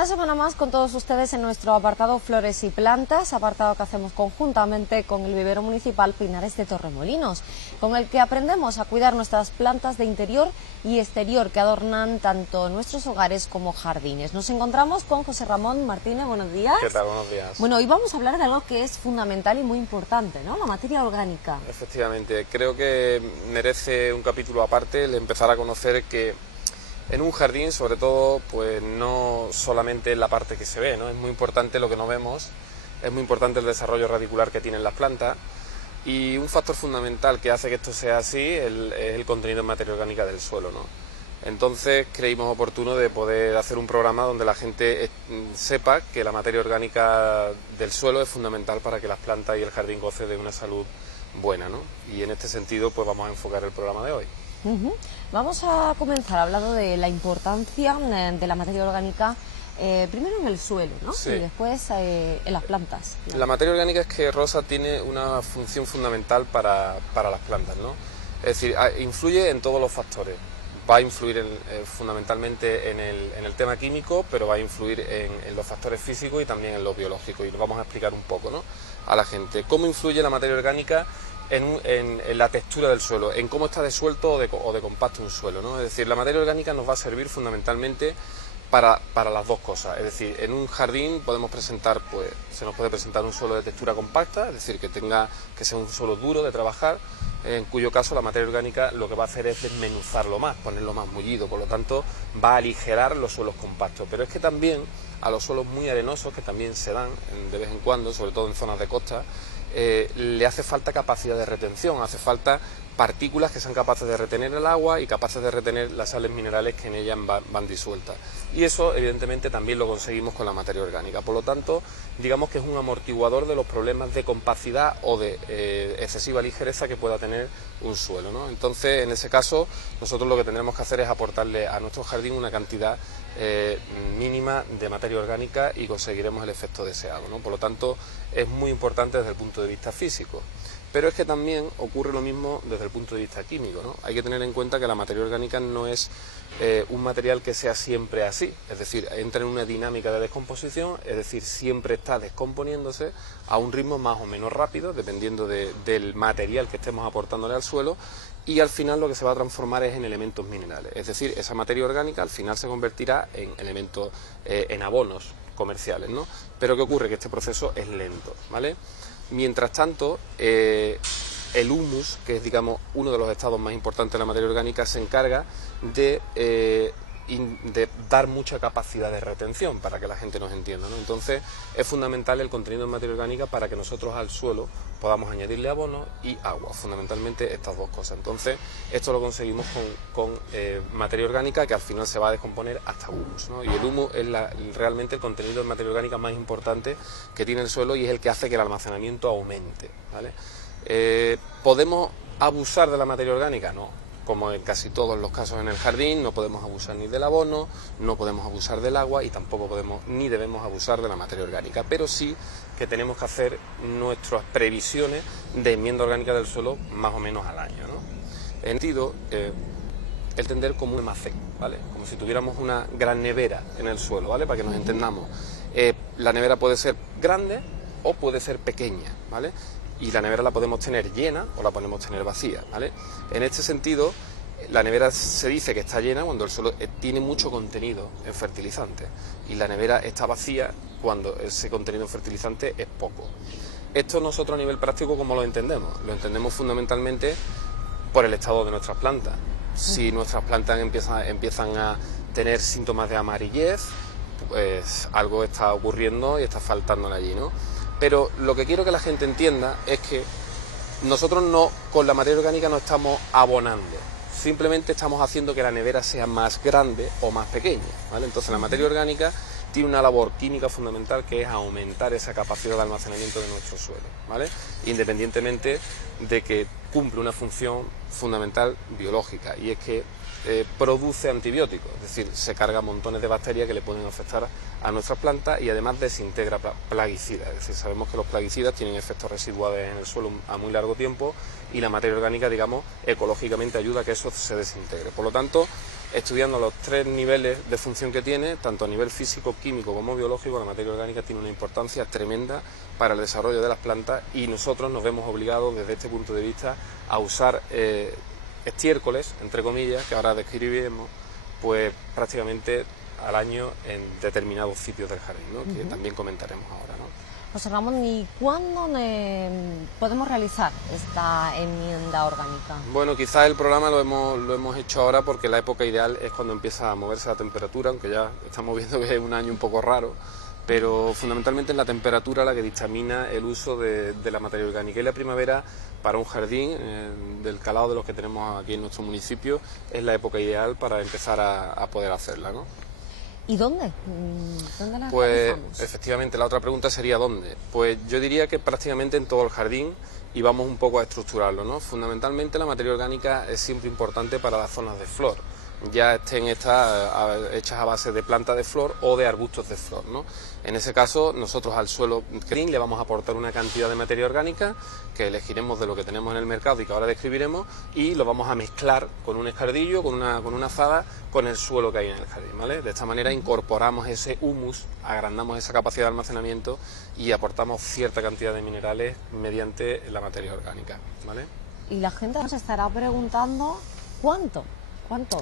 Una semana más con todos ustedes en nuestro apartado Flores y Plantas, apartado que hacemos conjuntamente con el vivero municipal Pinares de Torremolinos, con el que aprendemos a cuidar nuestras plantas de interior y exterior que adornan tanto nuestros hogares como jardines. Nos encontramos con José Ramón Martínez, buenos días. ¿Qué tal? Buenos días. Bueno, hoy vamos a hablar de algo que es fundamental y muy importante, ¿no? La materia orgánica. Efectivamente, creo que merece un capítulo aparte el empezar a conocer que en un jardín, sobre todo, pues no solamente es la parte que se ve, ¿no? Es muy importante lo que no vemos, es muy importante el desarrollo radicular que tienen las plantas y un factor fundamental que hace que esto sea así es el contenido en materia orgánica del suelo, ¿no? Entonces creímos oportuno de poder hacer un programa donde la gente sepa que la materia orgánica del suelo es fundamental para que las plantas y el jardín gocen de una salud buena, ¿no? Y en este sentido pues vamos a enfocar el programa de hoy. Vamos a comenzar hablando de la importancia de la materia orgánica, primero en el suelo, ¿no? Sí. Y después en las plantas. La materia orgánica es que, Rosa, tiene una función fundamental para las plantas, ¿no? Es decir, influye en todos los factores. Va a influir fundamentalmente en el tema químico, pero va a influir en los factores físicos y también en los biológicos. Y lo vamos a explicar un poco, ¿no?, a la gente. ¿Cómo influye la materia orgánica en la textura del suelo, en cómo está disuelto o de compacto un suelo, ¿no? Es decir, la materia orgánica nos va a servir fundamentalmente para las dos cosas. Es decir, en un jardín podemos presentar, pues, se nos puede presentar un suelo de textura compacta, es decir, que sea un suelo duro de trabajar, en cuyo caso la materia orgánica lo que va a hacer es desmenuzarlo más, ponerlo más mullido, por lo tanto va a aligerar los suelos compactos. Pero es que también a los suelos muy arenosos, que también se dan de vez en cuando, sobre todo en zonas de costa, le hace falta capacidad de retención, hace falta partículas que sean capaces de retener el agua y capaces de retener las sales minerales que en ellas van disueltas. Y eso evidentemente también lo conseguimos con la materia orgánica. Por lo tanto, digamos que es un amortiguador de los problemas de compacidad o de excesiva ligereza que pueda tener un suelo, ¿no? Entonces, en ese caso, nosotros lo que tendremos que hacer es aportarle a nuestro jardín una cantidad mínima de materia orgánica y conseguiremos el efecto deseado, ¿no? Por lo tanto, es muy importante desde el punto de vista físico. Pero es que también ocurre lo mismo desde el punto de vista químico, ¿no? Hay que tener en cuenta que la materia orgánica no es un material que sea siempre así, es decir, entra en una dinámica de descomposición, es decir, siempre está descomponiéndose a un ritmo más o menos rápido, dependiendo del material que estemos aportándole al suelo, y al final lo que se va a transformar es en elementos minerales, es decir, esa materia orgánica al final se convertirá en elementos, en abonos comerciales, ¿no? Pero ¿qué ocurre? Que este proceso es lento, ¿vale? Mientras tanto, el humus, que es, digamos, uno de los estados más importantes de la materia orgánica, se encarga de dar mucha capacidad de retención, para que la gente nos entienda, ¿no? Entonces, es fundamental el contenido en materia orgánica para que nosotros al suelo podamos añadirle abono y agua, fundamentalmente estas dos cosas. Entonces, esto lo conseguimos con materia orgánica, que al final se va a descomponer hasta humus, ¿no? Y el humus es realmente el contenido en materia orgánica más importante que tiene el suelo y es el que hace que el almacenamiento aumente, ¿vale? ¿Podemos abusar de la materia orgánica? No. Como en casi todos los casos en el jardín, no podemos abusar ni del abono, no podemos abusar del agua y tampoco podemos ni debemos abusar de la materia orgánica, pero sí que tenemos que hacer nuestras previsiones de enmienda orgánica del suelo más o menos al año, ¿no? En sentido, el tender como un almacén, ¿vale? Como si tuviéramos una gran nevera en el suelo, ¿vale? Para que nos entendamos. La nevera puede ser grande o puede ser pequeña, ¿vale? Y la nevera la podemos tener llena o la podemos tener vacía, ¿vale? En este sentido, la nevera se dice que está llena cuando el suelo tiene mucho contenido en fertilizante y la nevera está vacía cuando ese contenido en fertilizante es poco. Esto nosotros a nivel práctico, ¿cómo lo entendemos? Lo entendemos fundamentalmente por el estado de nuestras plantas. Si nuestras plantas empiezan a tener síntomas de amarillez, pues algo está ocurriendo y está faltándole allí, ¿no? Pero lo que quiero que la gente entienda es que nosotros con la materia orgánica no estamos abonando, simplemente estamos haciendo que la nevera sea más grande o más pequeña, ¿vale? Entonces la materia orgánica tiene una labor química fundamental que es aumentar esa capacidad de almacenamiento de nuestro suelo, ¿vale? Independientemente de que cumple una función fundamental biológica, y es que produce antibióticos, es decir, se carga montones de bacterias que le pueden afectar a nuestras plantas y además desintegra plaguicidas, es decir, sabemos que los plaguicidas tienen efectos residuales en el suelo a muy largo tiempo y la materia orgánica, digamos, ecológicamente ayuda a que eso se desintegre. Por lo tanto, estudiando los 3 niveles de función que tiene, tanto a nivel físico, químico como biológico. La materia orgánica tiene una importancia tremenda para el desarrollo de las plantas y nosotros nos vemos obligados desde este punto de vista a usar estiércoles, entre comillas, que ahora describiremos, pues prácticamente al año en determinados sitios del jardín, ¿no? Que también comentaremos ahora, ¿no? José Ramón, ¿y cuándo podemos realizar esta enmienda orgánica? Bueno, quizás el programa lo hemos hecho ahora porque la época ideal es cuando empieza a moverse la temperatura, aunque ya estamos viendo que es un año un poco raro, pero fundamentalmente es la temperatura la que dictamina el uso de la materia orgánica. Y la primavera para un jardín del calado de los que tenemos aquí en nuestro municipio es la época ideal para empezar a poder hacerla, ¿no? ¿Y dónde? ¿Dónde la Pues realizamos? efectivamente, la otra pregunta sería ¿dónde? Pues yo diría que prácticamente en todo el jardín, y vamos un poco a estructurarlo, ¿no? Fundamentalmente la materia orgánica es siempre importante para las zonas de flor, ya estén hechas a base de plantas de flor o de arbustos de flor, ¿no? En ese caso, nosotros al suelo green le vamos a aportar una cantidad de materia orgánica que elegiremos de lo que tenemos en el mercado y que ahora describiremos, y lo vamos a mezclar con un escardillo, con una azada, con el suelo que hay en el jardín, ¿vale? De esta manera incorporamos ese humus, agrandamos esa capacidad de almacenamiento y aportamos cierta cantidad de minerales mediante la materia orgánica, ¿vale? Y la gente nos estará preguntando ¿cuánto?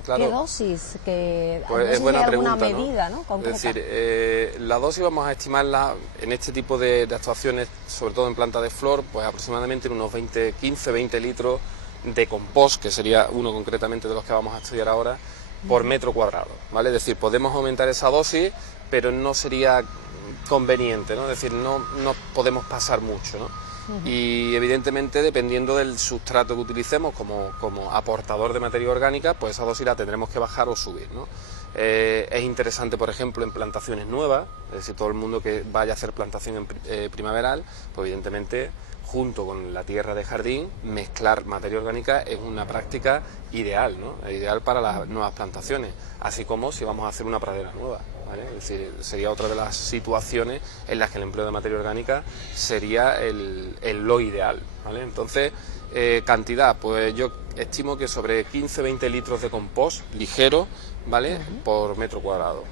Claro. ¿Qué dosis? Pues es buena hay alguna pregunta, ¿no? medida, ¿no? Concreta. Es decir, la dosis vamos a estimarla en este tipo de actuaciones, sobre todo en plantas de flor, pues aproximadamente en unos 15-20 litros de compost, que sería uno concretamente de los que vamos a estudiar ahora, por metro cuadrado, ¿vale? Es decir, podemos aumentar esa dosis, pero no sería conveniente, ¿no? Es decir, no podemos pasar mucho, ¿no? Y evidentemente, dependiendo del sustrato que utilicemos como aportador de materia orgánica, pues esa dosis la tendremos que bajar o subir, ¿no? Es interesante, por ejemplo, en plantaciones nuevas, es decir, todo el mundo que vaya a hacer plantación primaveral, pues evidentemente, junto con la tierra de jardín, mezclar materia orgánica es una práctica ideal, ¿no? Es ideal para las nuevas plantaciones, así como si vamos a hacer una pradera nueva, ¿vale? Es decir, sería otra de las situaciones en las que el empleo de materia orgánica sería lo ideal, ¿vale? Entonces, cantidad, pues yo estimo que sobre 15-20 litros de compost ligero, ¿vale? Por metro cuadrado.